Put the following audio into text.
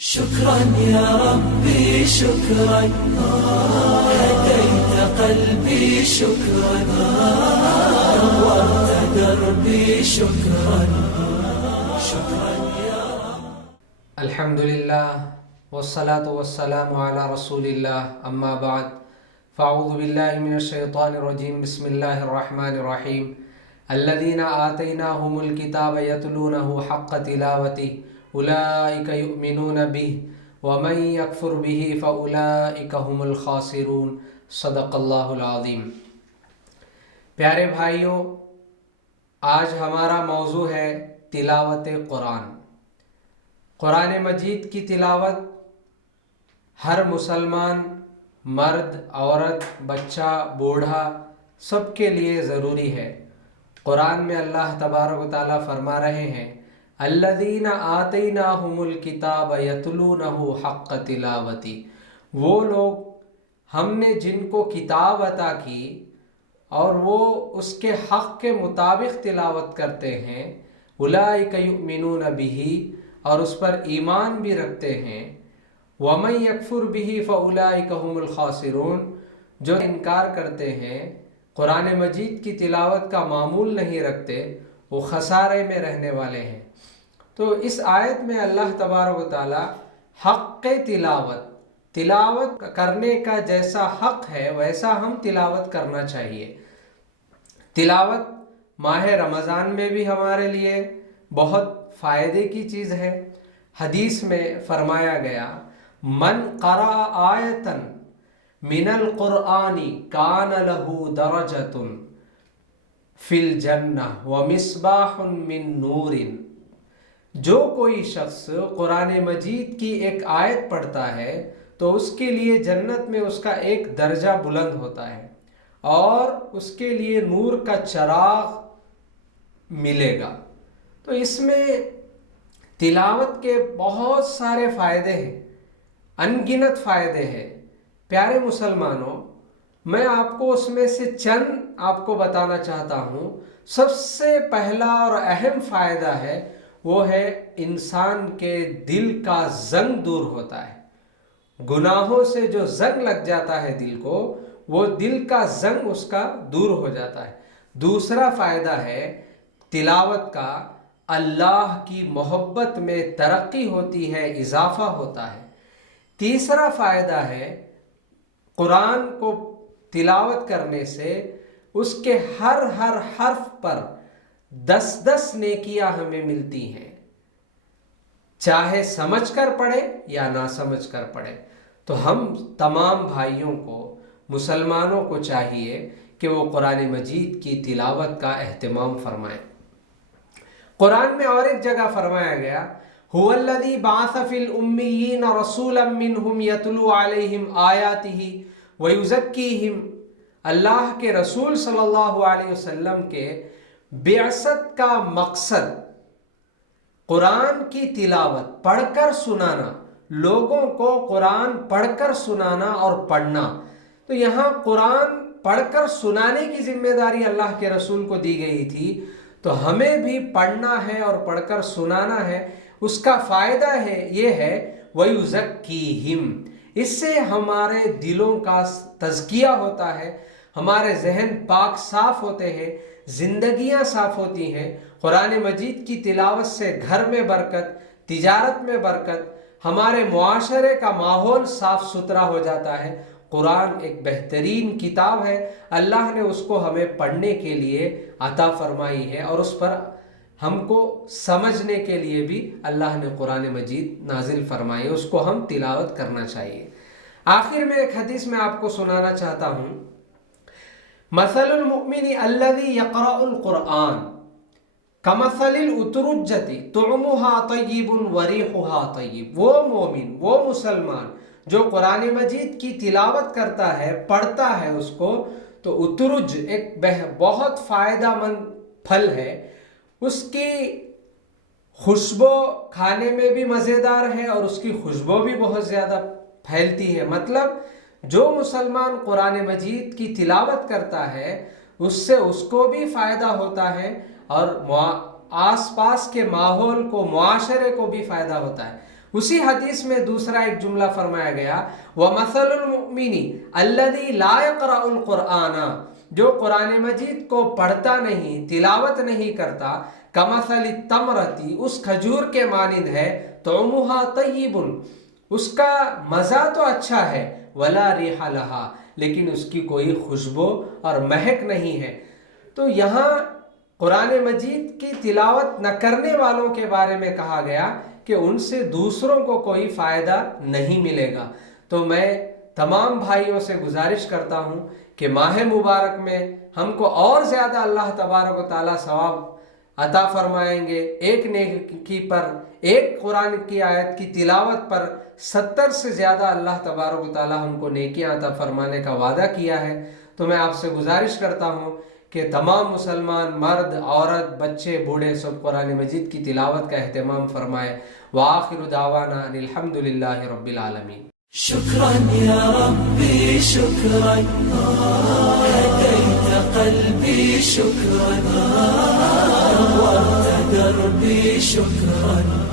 شكرا يا ربي شكرا هديت قلبي شكرا نورت دربي شكرا شكرا يا رب. الحمد لله والصلاة والسلام على رسول الله أما بعد فأعوذ بالله من الشيطان الرجيم بسم الله الرحمن الرحيم الذين آتيناهم الكتاب يتلونه حق تلاوته أولئك يؤمنون به ومن يكفر به فأولئك هم الخاسرون صدق اللہ العظیم۔ پیارے بھائیوں، آج ہمارا موضوع ہے تلاوت قرآن۔ قرآن مجید کی تلاوت ہر مسلمان، مرد، عورت، بچہ، بوڑھا سب کے لیے ضروری ہے۔ قرآن میں اللہ تبارک و تعالیٰ فرما رہے ہیں الذین آتیناہم الکتاب یتلونہ حق تلاوتی، وہ لوگ ہم نے جن کو کتاب عطا کی اور وہ اس کے حق کے مطابق تلاوت کرتے ہیں، اولئک یؤمنون بہ، اور اس پر ایمان بھی رکھتے ہیں، ومن یکفر بہ فاولئک ھم الخاسرون، جو انکار کرتے ہیں، قرآن مجید کی تلاوت کا معمول نہیں رکھتے، وہ خسارے میں رہنے والے ہیں۔ تو اس آیت میں اللہ تبارک و تعالی حق تلاوت کرنے کا جیسا حق ہے ویسا ہم تلاوت کرنا چاہیے۔ تلاوت ماہ رمضان میں بھی ہمارے لیے بہت فائدے کی چیز ہے۔ حدیث میں فرمایا گیا من قرأ آیتا من القرآن کان لہ درجۃ فی الجنہ ومصباح من نور، جو کوئی شخص قرآن مجید کی ایک آیت پڑھتا ہے تو اس کے لیے جنت میں اس کا ایک درجہ بلند ہوتا ہے اور اس کے لیے نور کا چراغ ملے گا۔ تو اس میں تلاوت کے بہت سارے فائدے ہیں، ان گنت فائدے ہیں۔ پیارے مسلمانوں، میں آپ کو اس میں سے چند آپ کو بتانا چاہتا ہوں۔ سب سے پہلا اور اہم فائدہ ہے وہ ہے انسان کے دل کا زنگ دور ہوتا ہے۔ گناہوں سے جو زنگ لگ جاتا ہے دل کو، وہ دل کا زنگ اس کا دور ہو جاتا ہے۔ دوسرا فائدہ ہے تلاوت کا، اللہ کی محبت میں ترقی ہوتی ہے، اضافہ ہوتا ہے۔ تیسرا فائدہ ہے قرآن کو تلاوت کرنے سے اس کے ہر حرف پر 10 نیکیاں ہمیں ملتی ہیں، چاہے سمجھ کر پڑھے یا نہ سمجھ کر پڑھے۔ تو ہم تمام بھائیوں کو، مسلمانوں کو چاہیے کہ وہ قرآن مجید کی تلاوت کا اہتمام فرمائیں۔ قرآن میں اور ایک جگہ فرمایا گیا هو الذی بعث فی الامیین رسولا منہم یتلو علیہم آیاتہ ویزکیہم، اللہ کے رسول صلی اللہ علیہ وسلم کے بعثت کا مقصد قرآن کی تلاوت، پڑھ کر سنانا، لوگوں کو قرآن پڑھ کر سنانا اور پڑھنا۔ تو یہاں قرآن پڑھ کر سنانے کی ذمہ داری اللہ کے رسول کو دی گئی تھی، تو ہمیں بھی پڑھنا ہے اور پڑھ کر سنانا ہے۔ اس کا فائدہ یہ ہے وَيُزَكِّيهِمْ، اس سے ہمارے دلوں کا تزکیہ ہوتا ہے، ہمارے ذہن پاک صاف ہوتے ہیں، زندگیاں صاف ہوتی ہیں۔ قرآن مجید کی تلاوت سے گھر میں برکت، تجارت میں برکت، ہمارے معاشرے کا ماحول صاف ستھرا ہو جاتا ہے۔ قرآن ایک بہترین کتاب ہے، اللہ نے اس کو ہمیں پڑھنے کے لیے عطا فرمائی ہے، اور اس پر ہم کو سمجھنے کے لیے بھی اللہ نے قرآن مجید نازل فرمائی ہے، اس کو ہم تلاوت کرنا چاہیے۔ آخر میں ایک حدیث میں آپ کو سنانا چاہتا ہوں مثل المؤمن الذی یقرأ القرآن کمثل الاترجۃ طعمها طیب وریحها طیب، وہ مومن، وہ مسلمان جو قرآن مجید کی تلاوت کرتا ہے، پڑھتا ہے اس کو، تو اترج ایک بہت فائدہ مند پھل ہے، اس کی خوشبو کھانے میں بھی مزیدار ہے اور اس کی خوشبو بھی بہت زیادہ پھیلتی ہے۔ مطلب جو مسلمان قرآن مجید کی تلاوت کرتا ہے اس سے اس کو بھی فائدہ ہوتا ہے اور آس پاس کے ماحول کو، معاشرے کو بھی فائدہ ہوتا ہے۔ اسی حدیث میں دوسرا ایک جملہ فرمایا گیا وَمَثَلُ الْمُؤْمِنِ الَّذِي لَا يَقْرَأُ الْقُرْآنَ، جو قرآن مجید کو پڑھتا نہیں، تلاوت نہیں کرتا، كَمَثَلِ التَّمْرَةِ، اس کھجور کے مانند ہے، طَعْمُهَا طَيِّبٌ، اس کا مزہ تو اچھا ہے، وَلَا رِيحَ لَهَا، لیکن اس کی کوئی خوشبو اور مہک نہیں ہے۔ تو یہاں قرآن مجید کی تلاوت نہ کرنے والوں کے بارے میں کہا گیا کہ ان سے دوسروں کو کوئی فائدہ نہیں ملے گا۔ تو میں تمام بھائیوں سے گزارش کرتا ہوں کہ ماہ مبارک میں ہم کو اور زیادہ اللہ تبارک و تعالیٰ ثواب عطا فرمائیں گے۔ ایک نیکی پر، ایک قرآن کی آیت کی تلاوت پر 70 سے زیادہ اللہ تبارک و تعالیٰ ہم کو نیکیاں عطا فرمانے کا وعدہ کیا ہے۔ تو میں آپ سے گزارش کرتا ہوں کہ تمام مسلمان مرد، عورت، بچے، بوڑھے سب قرآن مجید کی تلاوت کا اہتمام فرمائے۔ وآخر دعوانا ان الحمد للہ رب العالمین۔ شكرا يا ربي شكرا، هديت قلبي شكرا، نورت دربي شكرا.